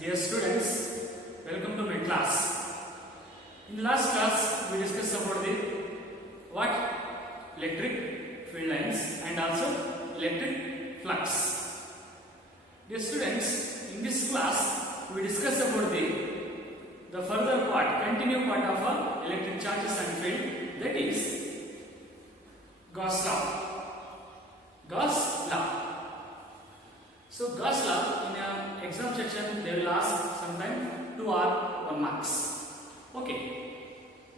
Dear students, welcome to my class. In the last class, we discussed about the what? Electric field lines and also electric flux. Dear students, in this class, we discussed about the further part, continuing part of electric charges and field, that is Gauss law. Gauss law. So Gauss law in an exam section they will ask sometime 2 or 1 marks. Okay.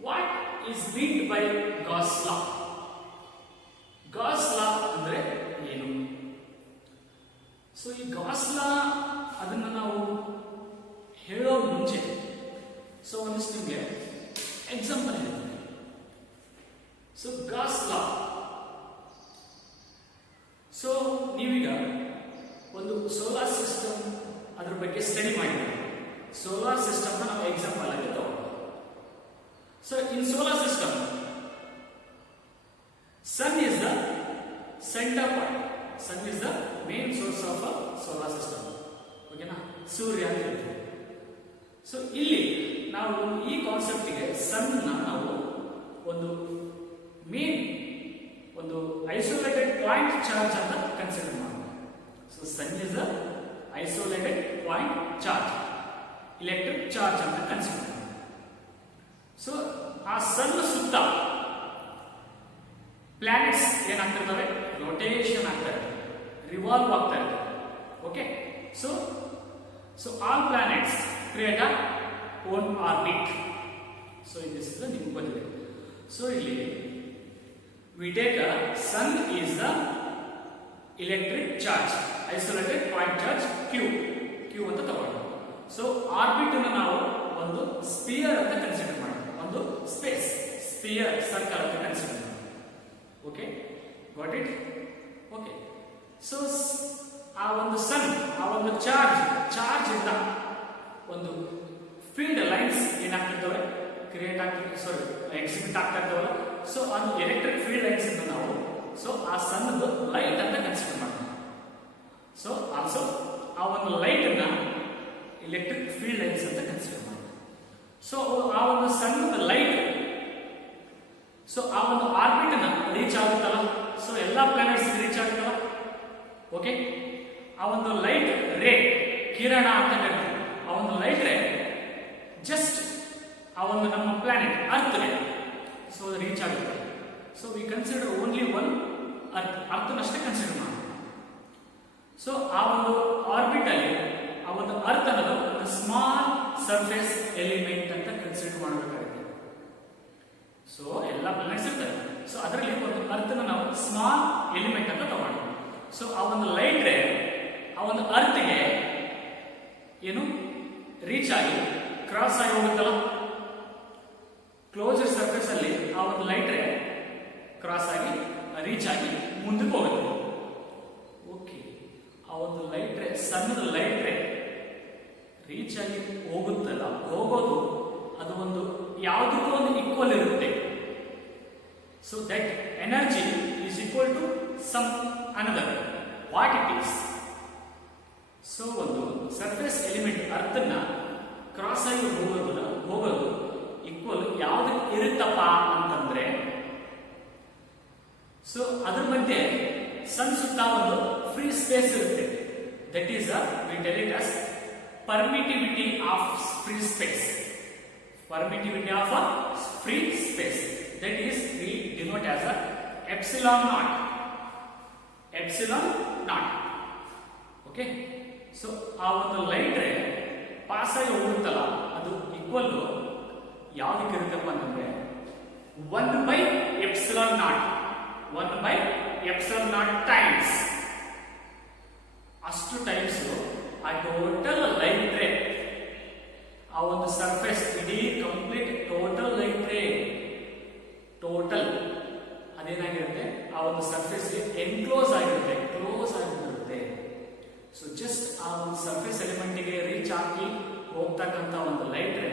What is meant by Gauss law? Gauss law andre ಏನು? So ಈ Gauss law ಅದನ್ನ ನಾವು ಹೇಳೋ ಮುಂಚೆ ಸೊ ಒಂದಿಷ್ಟು ನಿಮಗೆ ಎಕ್ಸಾಂಪಲ್ ಹೇಳ್ತೀನಿ. So Gauss law. So ನೀವೀಗ ಒಂದು ಸೋಲಾರ್ ಸಿಸ್ಟಮ್ ಅದರ ಬಗ್ಗೆ ಸ್ಟಡಿ ಮಾಡಿದ್ರೆ ಸೋಲಾರ್ ಸಿಸ್ಟಮ್ ನಾವು ಎಕ್ಸಾಂಪಲ್ ಆಗಿ ತಗೊಂಡು so in solar system sun is the center point. Sun is the main source of a solar system. ಓಕೆನಾ? ಸೂರ್ಯ ಅಂತ ಹೇಳ್ತೀವಿ. ಸೊ ಇಲ್ಲಿ ನಾವು ಈ ಕಾನ್ಸೆಪ್ಟ್ ಗೆ ಸನ್ ನಾವು ಒಂದು ಮೇನ್ ಒಂದು ಐಸೋಲೇಟೆಡ್ ಪಾಯಿಂಟ್ ಚಾರ್ಜ್ ಅಂತ ಕನ್ಸಿಡರ್ ಮಾಡ್ತೀವಿ. So sun is a isolated point charge, electric charge ಅಂತ ಕನ್ಸಿಡರ್ ಮಾಡ್ತೀವಿ. ಸೊ ಆ ಸನ್ ಸುತ್ತ ಪ್ಲಾನೆಟ್ಸ್ ಏನಾಗ್ತಿರ್ತವೆ, ರೊಟೇಷನ್ ಆಗ್ತಾ ಇರ್ತವೆ, ರಿವಾಲ್ವ್ ಆಗ್ತಾ ಇರ್ತವೆ. Okay, so all planets create a own orbit. So this is ನಿಮ್ಗೆ ಬಂದಿದೆ. ಸೊ ಇಲ್ಲಿ we take a sun is the electric charge, isolated point charge q ಅಂತ ತಗೊಳ್ಳೋಣ. ಸೊ ಆರ್ಬಿಟ್ ಅನ್ನು ನಾವು ಒಂದು ಸ್ಪಿಯರ್ ಅಂತ ಕನ್ಸಿಡರ್ ಮಾಡೋಣ, ಒಂದು ಸ್ಪೇಸ್ ಸ್ಪಿಯರ್ ಸರ್ಕಲ್ ಅಂತ ಕನ್ಸಿಡರ್ ಮಾಡೋಣ. Okay, got it? Okay, so ಆ ಒಂದು ಸನ್ ಆ ಒಂದು ಚಾರ್ಜ್ ಇಂದ ಒಂದು ಫೀಲ್ಡ್ ಲೈನ್ಸ್ ಏನಾಗ್ತಿರ್ತವೆ, ಕ್ರಿಯೇಟ್ ಆಗ್ತಿರ್ತವೆ, ಸಾರಿ ಎಕ್ಸಿಬಿಟ್ ಆಗ್ತಾ ಇರ್ತವಲ್ಲ. ಸೊ ಅದು ಎಲೆಕ್ಟ್ರಿಕ್ ಫೀಲ್ಡ್ ಲೈನ್ಸ್ ಇಂದ ನಾವು ಸೊ ಆ ಸನ್ ಲೈಟ್ ಅಂತ ಕನ್ಸಿಡರ್ ಮಾಡೋಣ. ಸೊ ಆಲ್ಸೋ ಆ ಒಂದು ಲೈಟ್ ಅನ್ನ ಎಲೆಕ್ಟ್ರಿಕ್ ಫೀಲ್ಡ್ ಲೈನ್ಸ್ ಅಂತ ಕನ್ಸಿಡರ್ ಮಾಡೋಣ. ಸೊ ಆ ಒಂದು ಸಣ್ಣ ಲೈಟ್ ಸೊ ಆ ಒಂದು ಆರ್ಬಿಟ್ ಅನ್ನ ರೀಚ್ ಆಗುತ್ತಲ್ಲ, ಸೊ ಎಲ್ಲಾ ಪ್ಲಾನೆಟ್ಸ್ ರೀಚ್ ಆಗುತ್ತಲ್ಲ. ಓಕೆ, ಆ ಒಂದು ಲೈಟ್ ರೇ ಕಿರಣ ಅಂತ ಹೇಳ್ತೀವಿ. ಆ ಒಂದು ಲೈಟ್ ರೇ ಜಸ್ಟ್ ಆ ಒಂದು ನಮ್ಮ ಪ್ಲಾನೆಟ್ ಅರ್ತ್ಗೆ ಸೊ ರೀಚ್ ಆಗುತ್ತೆ. So we consider only one ಅರ್ಥನಷ್ಟೇ ಕನ್ಸಿಡರ್ ಮಾಡೋಣ. ಸೊ ಆ ಒಂದು ಆರ್ಬಿಟ್ ಅಲ್ಲಿ ಆ ಒಂದು ಅರ್ತ್ ಅನ್ನೋದು ಒಂದು ಸ್ಮಾಲ್ ಸರ್ಫೇಸ್ ಎಲಿಮೆಂಟ್ ಅಂತ ಕನ್ಸಿಡರ್ ಮಾಡಬೇಕಾಗುತ್ತೆ. ಸೊ ಎಲ್ಲ ಪ್ಲಾನೆಟ್ಸ್ ಇರ್ತವೆ. ಸೊ ಅದರಲ್ಲಿ ಒಂದು ಅರ್ತ್ ನಾವು ಸ್ಮಾಲ್ ಎಲಿಮೆಂಟ್ ಅಂತ ತಗೊಳ್ಳೋಣ. ಸೊ ಆ ಒಂದು ಲೈಟ್ ರೇ ಆ ಒಂದು ಅರ್ತ್ಗೆ ಏನು ರೀಚ್ ಆಗಿ ಕ್ರಾಸ್ ಆಗಿ ಹೋಗುತ್ತಲ್ಲ, ಕ್ಲೋಸರ್ ಸರ್ಫೇಸ್ ಅಲ್ಲಿ ಆ ಒಂದು ಲೈಟ್ ರೇ ಕ್ರಾಸ್ ಆಗಿ ರೀಚ್ ಆಗಿ ಮುಂದಕ್ಕೆ ಹೋಗುತ್ತೆ. ಓಕೆ, ಆ ಒಂದು ಲೈಟ್ ರೇ ಸಣ್ಣದ ಲೈಟ್ ರೇ ರೀಚ್ ಆಗಿ ಹೋಗುತ್ತಲ್ಲ, ಹೋಗೋದು ಅದು ಒಂದು ಯಾವುದಕ್ಕೂ ಒಂದು ಈಕ್ವಲ್ ಇರುತ್ತೆ. So that energy is equal to some another what it is. So ಒಂದು ಸರ್ಫೇಸ್ ಎಲಿಮೆಂಟ್ ಅರ್ಥನ ಕ್ರಾಸ್ ಆಗಿ ಹೋಗೋದು ಈಕ್ವಲ್ ಯಾವ್ದಕ್ಕೆ ಇರುತ್ತಪ್ಪ ಅಂತಂದ್ರೆ, ಸೊ ಅದ್ರ ಮಧ್ಯೆ ಸನ್ ಸುತ್ತ ಒಂದು ಫ್ರೀ ಸ್ಪೇಸ್ ಇರುತ್ತೆ. That is we tell it as permittivity of free space. Permittivity of a free space, that is we denote as a epsilon naught. Epsilon naught. Okay, so ಆ ಒಂದು ಲೈಟ್ ರೇ ಪಾಸ್ ಆಗಿ ಹೋಗುತ್ತಲ್ಲ, ಅದು ಈಕ್ವಲ್ ಯಾವ್ದಕ್ಕೆ ಇರುತ್ತಪ್ಪ ಅಂತಂದ್ರೆ 1/epsilon naught. 1/epsilon naught times ಅಷ್ಟು times ಆ ಟೋಟಲ್ ಲೈಟ್ ರೇ ಆ ಒಂದು ಸರ್ಫೇಸ್ ಇಡೀ complete total light ray total ಅದೇನಾಗಿರುತ್ತೆ ಆ ಒಂದು ಸರ್ಫೇಸ್ ಎನ್ಕ್ಲೋಸ್ ಆಗಿರುತ್ತೆ, ಕ್ಲೋಸ್ ಆಗಿರುತ್ತೆ. ಸೊ ಜಸ್ಟ್ ಆ ಒಂದು ಸರ್ಫೇಸ್ ಎಲಿಮೆಂಟ್ ಗೆ ರೀಚ್ ಆಗಿ ಹೋಗ್ತಕ್ಕಂಥ ಒಂದು ಲೈಟ್ ರೇ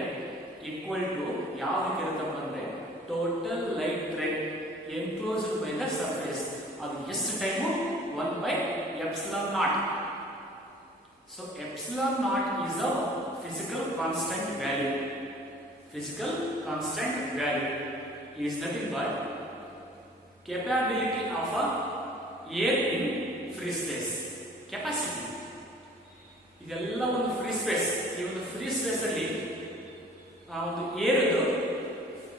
ಈಕ್ವಲ್ ಟು ಯಾವ್ದಕ್ಕೆ ಇರುತ್ತಪ್ಪ ಅಂದ್ರೆ ಟೋಟಲ್ ಲೈಟ್ ರೇ ಎನ್ಕ್ಲೋಸ್ಡ್ ಬೈ ದ ಸರ್ಫೇಸ್. ಅದು ಎಷ್ಟು time 1/epsilon naught. So epsilon naught is a physical constant value. Physical constant value is nothing but capability of a air in free space. Capacity. ಇದೆಲ್ಲ ಒಂದು free space. ಈ ಒಂದು free space ಅಲ್ಲಿ ಆ ಒಂದು air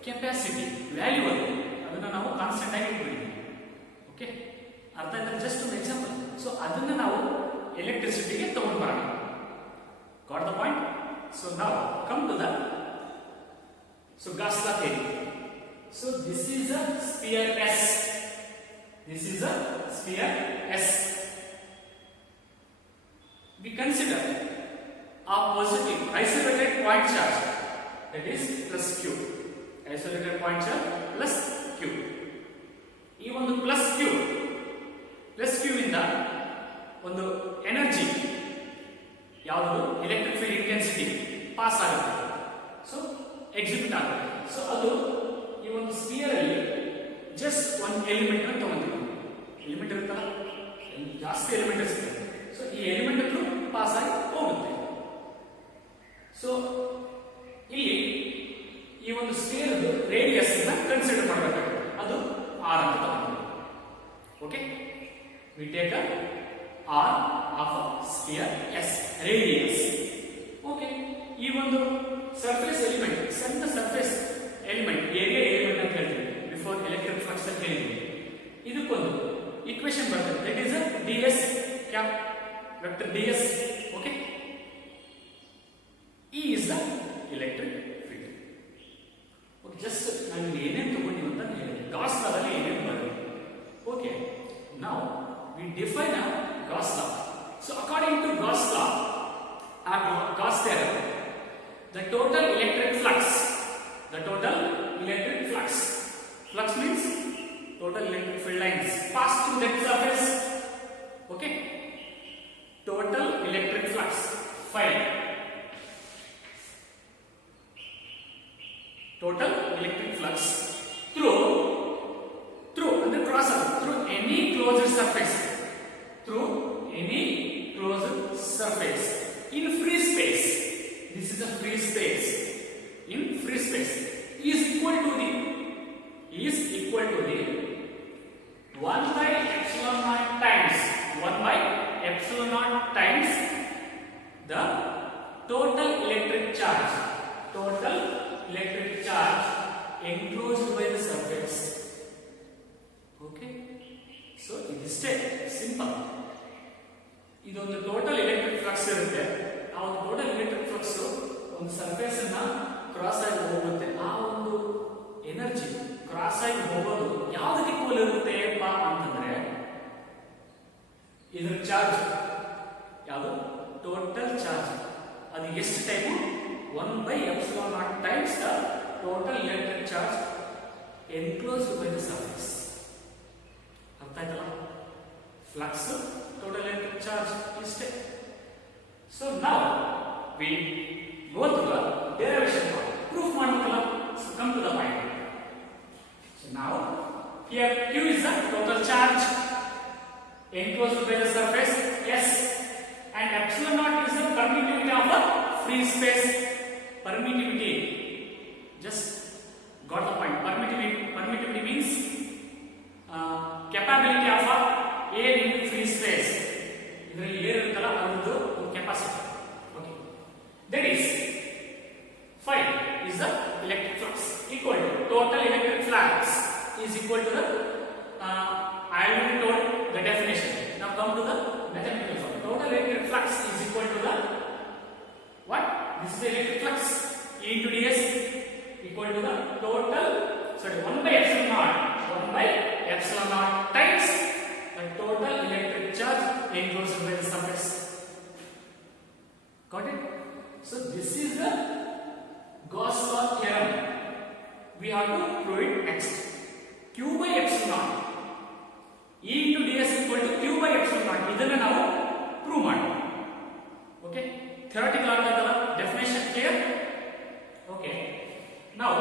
capacity value ಅದನ್ನ ನಾವು ಕಾನ್ಸ್ಟೆಂಟ್ ಆಗಿ ಇಟ್ಬಿಟ್ಟಿದ್ದೀವಿ. ಓಕೆ, ಅರ್ಥ ಆಯ್ತಾ? ಜಸ್ಟ್ ಒಂದು ಎಕ್ಸಾಂಪಲ್. ಸೊ ಅದನ್ನ ನಾವು ಎಲೆಕ್ಟ್ರಿಸಿಟಿಗೆ ತಗೊಂಡು ಬರೋಣ. Got the point? ಸೊ ನಾವು come to the Gauss law theory. So this is a sphere S. This is a sphere S. We consider a positive isolated point charge, that is plus Q. Isolated point charge plus Q. ಈ ಒಂದು plus Q ಇಂದ ಒಂದು ಎನರ್ಜಿ ಯಾವುದು electric field intensity pass ಆಗುತ್ತೆ. So execute ಆಗುತ್ತೆ. ಸೊ ಅದು ಈ ಒಂದು ಸ್ಪಿಯರ್ ಅಲ್ಲಿ ಜಸ್ಟ್ ಒಂದು ಎಲಿಮೆಂಟ್ ಅನ್ನು ತಗೊಂಡಿದ್ದೀವಿ. ಎಲಿಮೆಂಟ್ ಇರುತ್ತಲ್ಲ, ಜಾಸ್ತಿ ಎಲಿಮೆಂಟ್ ಸಿಗುತ್ತೆ. ಸೊ ಈ ಎಲಿಮೆಂಟ್ ಹತ್ರ ಪಾಸ್ ಆಗಿ ಹೋಗುತ್ತೆ. ಸೊ ಇಲ್ಲಿ ಈ ಒಂದು ಸ್ಪಿಯರ್ ರೇಡಿಯಸ್ ಅನ್ನ ಕನ್ಸಿಡರ್ ಮಾಡಬೇಕಾಗುತ್ತೆ. ಅದು ಆರ್ ಅಂತ ತಗೊಂಡಿದ್ದೀವಿ. Okay, we take R of sphere as radius. Okay, ಈ ಒಂದು ಸರ್ಫೇಸ್ ಎಲಿಮೆಂಟ್, ಸಣ್ಣ ಸರ್ಫೇಸ್ ಎಲಿಮೆಂಟ್, ಏರಿಯಾ ಎಲಿಮೆಂಟ್ ಅಂತ ಹೇಳ್ತೀವಿ. ಬಿಫೋರ್ ಎಲೆಕ್ಟ್ರಿಕ್ ಫ್ಲಕ್ಸ್ ಅಂತ ಹೇಳಿದ್ವಿ. ಇದಕ್ಕೊಂದು equation ಬರ್ತದೆ. that is a ds cap vector ds. okay, E is the electric field. okay, just ನಾನು ಏನೇನು ತಗೊಂಡಿವಿ ಅಂತ ಹೇಳಿದೆ. ಗಾಸ್ ಲಾ ಅಲ್ಲಿ ಏನೇನು ಬರುತ್ತೆ. okay, now we define a Gauss law. so according to Gauss law or Gauss theorem, the total electric flux means total electric field lines pass through that surface. okay, total electric flux phi, total electric flux through and the cross through any closed surface, in free space. This is a free space. In free space is equal to the 1 by epsilon naught times the total electric charge enclosed by the surface. okay, so it is simple. ಇದೊಂದು total electric flux ಇರುತ್ತೆ. ಆ ಒಂದು total electric flux ಒಂದು ಸರ್ಫೇಸ್ ಅನ್ನ ಕ್ರಾಸ್ ಆಗಿ ಹೋಗುತ್ತೆ. ಆ ಒಂದು ಎನರ್ಜಿ ಕ್ರಾಸ್ ಆಗಿ ಹೋಗೋದು ಯಾವುದಕ್ಕೆ ಈಕ್ವಲ್ ಇರುತ್ತೆ ಅಂತಂದ್ರೆ ಇದರ ಚಾರ್ಜ್ ಯಾವುದು ಟೋಟಲ್ ಚಾರ್ಜ್ ಅದು ಎಷ್ಟು ಟೈಮು 1 by epsilon naught times the total electric charge enclosed by the surface. ಅರ್ಥ ಆಯ್ತಲ್ಲ? Flux total electric charge is taken. So now we go to the derivation part. Proof ಮಾಡಬೇಕಲ್ಲ. So come to the point. So now here Q is the total charge enclosed by the surface S, and epsilon naught is the permittivity of a free space. Permittivity, just got the point. Permittivity means capability of a air in free space. ಇದರಲ್ಲಿ ಏರ್ ಇರುತ್ತಲ್ಲ ಅದರದ್ದು capacity. Okay, that is phi is the electric flux equal to total electric flux is equal to the I already told the definition. Now come to the mathematical form. Total electric flux is equal to the what? This is the electric flux. E into ds equal to the total 1 by epsilon naught times the total electric charge enclosed by the surface. Got it? So this is the Gauss law theorem. We have to prove it next. Q by epsilon naught E into ds equal to Q by epsilon naught. ಇದನ್ನ ನಾವು prove ಮಾಡೋಣ. Okay, theoretical ಆಗುತ್ತಲ್ಲ, definition clear. Okay, now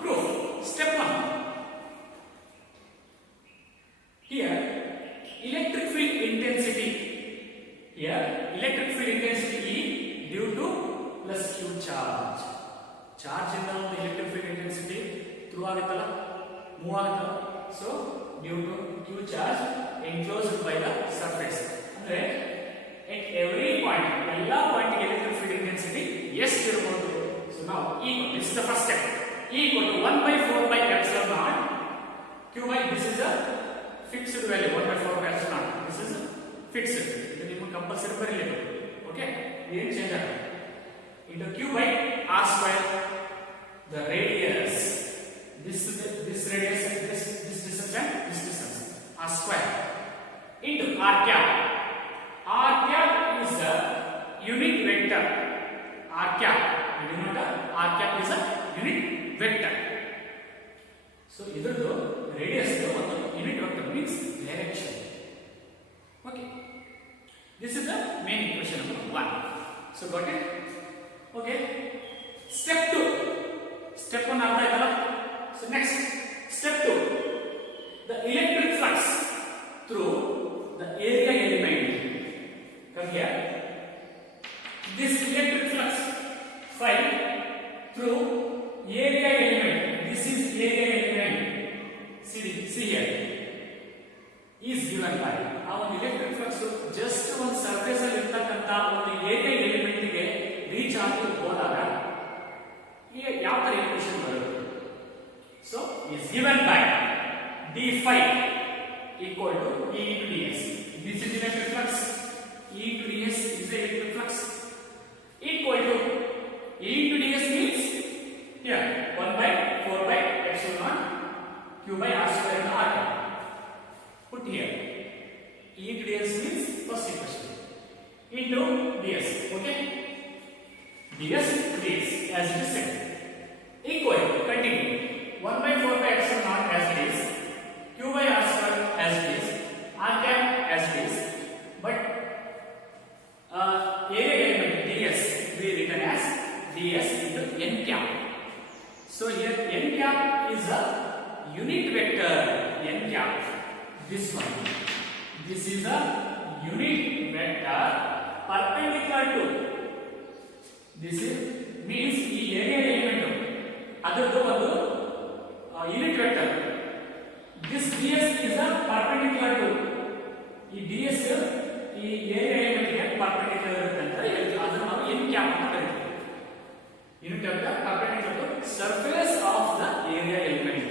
proof. Step 1. Here electric field intensity charge ಇಂದ ಒಂದು electric field intensity through ಆಗುತ್ತಲ್ಲ, move ಆಗುತ್ತಲ್ಲ. So due to q charge enclosed by the surface, ಅಂದ್ರೆ at every point, ಎಲ್ಲ point ಗೆ electric field intensity ಎಷ್ಟು ಇರಬಹುದು. ಸೊ ನಾವು this is the first step, equal to 1/4 by epsilon naught q by, this is a fixed value, 1/4 by epsilon naught, this is fixed, ಇದು ನಿಮಗೆ ಕಂಪಲ್ಸರಿ ಬರಲೇಬೇಕು. ಓಕೆ, ಏನು ಚೇಂಜ್ ಆಗಲ್ಲ. into q by r square, the radius, this radius, this distance and this distance, r square, into r cap. R cap is a unit vector. R cap, you know that r cap is a unit vector. So idradu radius ಒಂದು unit vector means direction. Okay, this is the main equation number 1. So got it? Okay, step 2. Step 1 artha aitala. So next, step 2, the electric flux through the area element. Come here, this electric flux phi through area element, this is area element, see here, is given by our electric flux just one surface ಅಲ್ಲಿ ಇರತಕ್ಕಂತ ಒಂದು area element ಗೆ ರೀಚ್ ಆಗಿ ಹೋದಾಗ ಯಾವ ತರ ಈಕ್ವೇಷನ್ ಬರುತ್ತೆ. So is given by d phi equal to E into ds. This is electric flux. E into ds is the electric flux equal to E into ds means here 1/4 by epsilon naught q by r square into r cap. Put here E into ds means first equation into ds. Okay, ds as it is said, equal to, continue, 1/4 by epsilon naught as it is, q by r square as it is, r cap as it is, but area element ds we written as ds into n cap. So here n cap is a unit vector, n cap, this one, this is a unit vector perpendicular to, this is means ಈ area element ಅದರದ್ದು ಒಂದು unit vector. This ds is a perpendicular to, ಈ ds ಈ area element ಗೆ perpendicular ಇರುತ್ತೆ ಅಂತ ಅದನ್ನ ನಾವು n cap ಅಂತ ಕರೀತೀವಿ. Unit vector perpendicular to surface of the area element,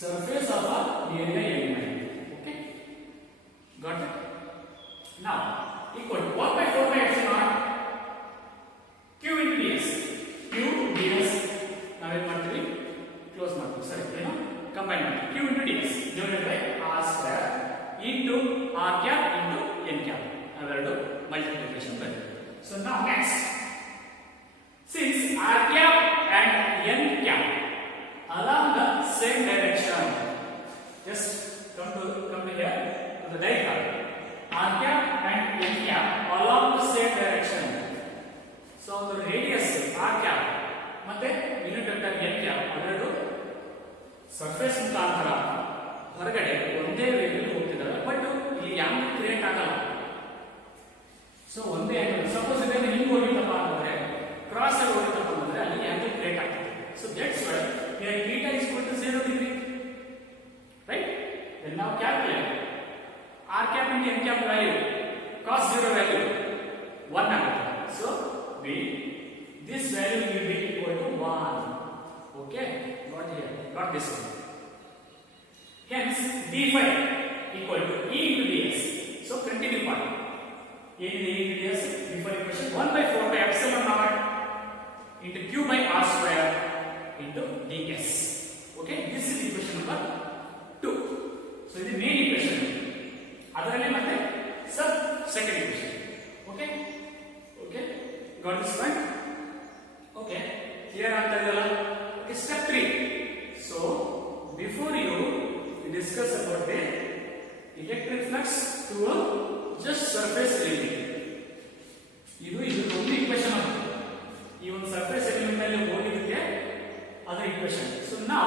surface of a area element. Okay, got it? Now equal to 1/4 by epsilon naught q into ds. q ds ನಾವೇನ್ ಮಾಡ್ತೀವಿ, ಕ್ಲೋಸ್ ಮಾಡ್ತೀವಿ, ಸರಿ, ಏನು ಕಂಬೈನ್ ಮಾಡ್ತೀವಿ. q into ds divided by r square into r cap into n cap, ಅವೆರಡು ಮಲ್ಟಿಪ್ಲಿಕೇಶನ್ ಬರುತ್ತೆ. So now next, since r cap and n cap along the same direction, just come here to the diagram. R cap and n cap along the same direction. So the radius r cap ಮತ್ತೆ unit vector n cap ಅವೆರಡು ಸರ್ಫೇಸ್ ಮುಖಾಂತರ ಹೊರಗಡೆ ಒಂದೇ ವೇಗದಲ್ಲಿ ಹೋಗ್ತಿದ್ದಾರೆ, ಬಟ್ ಇಲ್ಲಿ ಯಾಂಗಲ್ ಕ್ರಿಯೇಟ್ ಆಗಲ್ಲ. ಸೊ ಒಂದೇ ಆಂಗಲ್, ಸಪೋಸ್ ಇದನ್ನು ಹಿಂಗೆ ಹೋಗಿತ್ತಪ್ಪ ಅಂತಂದ್ರೆ, ಕ್ರಾಸ್ ಆಗಿ ಹೋಗಿತ್ತಪ್ಪ ಅಂತಂದ್ರೆ ಅಲ್ಲಿ ಯಾಂಗಲ್ ಕ್ರಿಯೇಟ್ ಆಗ್ತದೆ. So that's why here theta is equal to 0 degree, right? Then now calculate r cap into n cap value, cos 0 value 1 ಆಗುತ್ತೆ. So this value will be equal to 1. Okay, got here, got this one. Hence d phi equal to E into ds. So continue part. E into ds, d phi equation 1/4 by epsilon naught into q by r square into ds. Okay, this is equation number 2. So this is main equation. ಅದರಲ್ಲಿ ಮತ್ತೆ sub second equation. Okay, got this one? Okay, clear ಆಗ್ತಾ ಇದೆಯಲ್ಲ? Okay, step 3. So before you discuss about the electric flux through just surface element, ಇದು ಒಂದು equation ಅದು, ಈ ಒಂದು surface element ಅಲ್ಲಿ ಹೋಗಿದ್ದಕ್ಕೆ ಅದರ equation. So now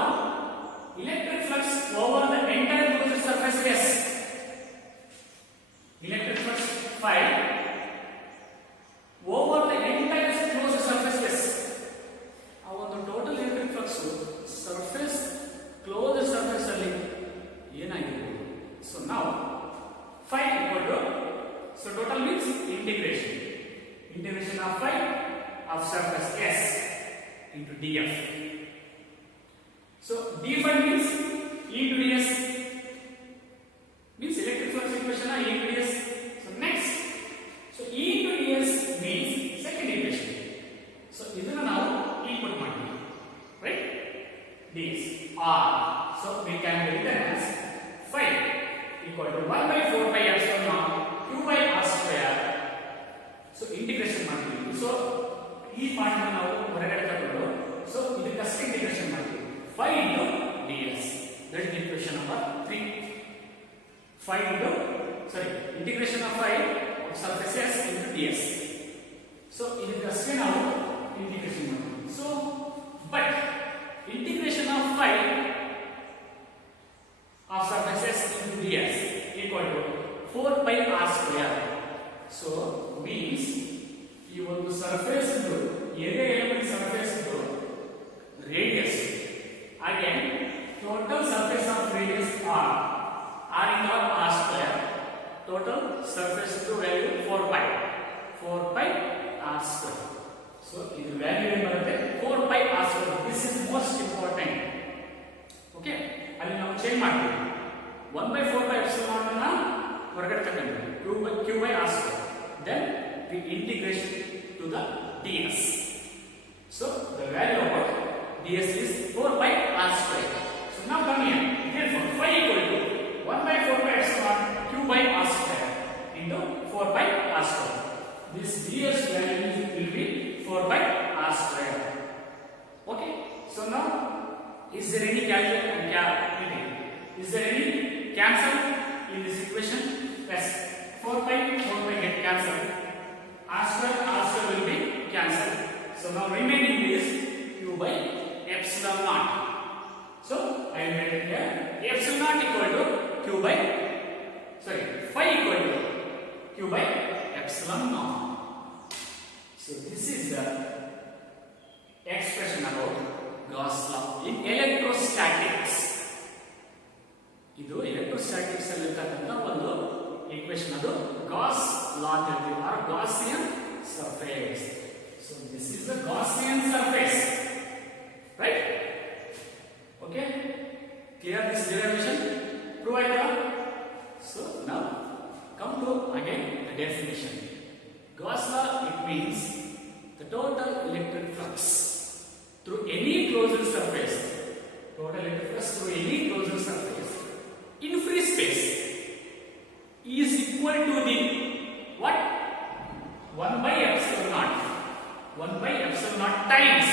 electric flux over the entire closed surface, yes, electric flux phi over the entire closed surface, yes. integration of phi of surface S into df. So d phi means e to ds means electric flux equation of e to ds. So next, so e to ds means second equation. So ಇದನ್ನ ನಾವು input ಮಾಡ್ತೀವಿ, right? ds r. So we can write as phi equal to 1 by 4 pi epsilon naught q by r square. So integration ಮಾಡ್ತೀವಿ. So ಈ ಪಾರ್ಟ್ ಅನ್ನು ನಾವು ಹೊರಗಡೆ ತಗೊಂಡು so ಇದಕ್ಕಷ್ಟೇ ಇಂಟಿಗ್ರೇಷನ್ ಮಾಡ್ತೀವಿ. Phi into ds, that is equation number 3. Phi into, sorry, integration of phi of surface S into ds. So ಇದಕ್ಕಷ್ಟೇ ನಾವು ಇಂಟಿಗ್ರೇಷನ್ ಮಾಡ್ತೀವಿ. So but integration of phi of surface S into ds equal to 4 pi r square. So means ಈ ಒಂದು ಸರ್ಫೇಸ್ ಇದ್ದು area element surface ಇದ್ದು radius again total surface of radius r into r square, total surface to value 4 pi r square. So this value ಏನು ಬರುತ್ತೆ 4 pi r square. This is most important. Okay, ಅಲ್ಲಿ ನಾವು ಚೇಂಜ್ ಮಾಡ್ತೀವಿ. 1 by 4 pi epsilon ಅನ್ನ ಹೊರಗಡೆ ತಗೊಂಡ್ವಿ, q by r square. Then the integration to the ds. So the value of ds is 4 pi r square. So now come here. Therefore, phi equal to 1 by 4 pi epsilon q by r square into 4 pi r square. This ds value will be 4 pi r square. Okay. So now, is there any is there any cancel in this equation? Yes. 4 pi get cancelled. R square will be cancelled. So now remaining is q by epsilon naught. So I will write it here. Epsilon naught equal to q by, sorry, phi equal to q by epsilon naught. So this is the expression about Gauss law in electrostatics. ಇದು electrostatics ಅಲ್ಲಿ ಇರತಕ್ಕಂತ ಒಂದು equation, ಅದು Gauss law ಅಂತ ಹೇಳ್ತೀವಿ, or Gaussian surface. So this is the Gaussian surface, right? Okay, clear this derivation? Prove it. So now come to again the definition. Gauss law, it means the total electric flux through any closed surface, total electric flux through any closed surface in free space is equal to the what? 1 by epsilon naught. 1 by epsilon naught times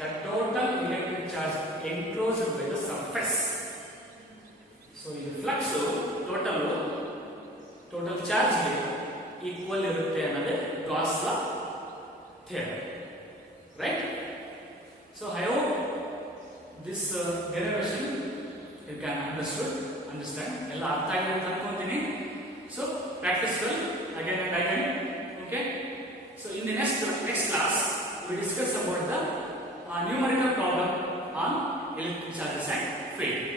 the total electric charge enclosed by the surface. So the flux total charge equal irutte anade Gauss law theorem, right? So I hope this derivation you can understand. Ella artha agide anta ankontini. So practice well again and again. Okay. So in the next class we discuss about the numerical problem on electric charges and field.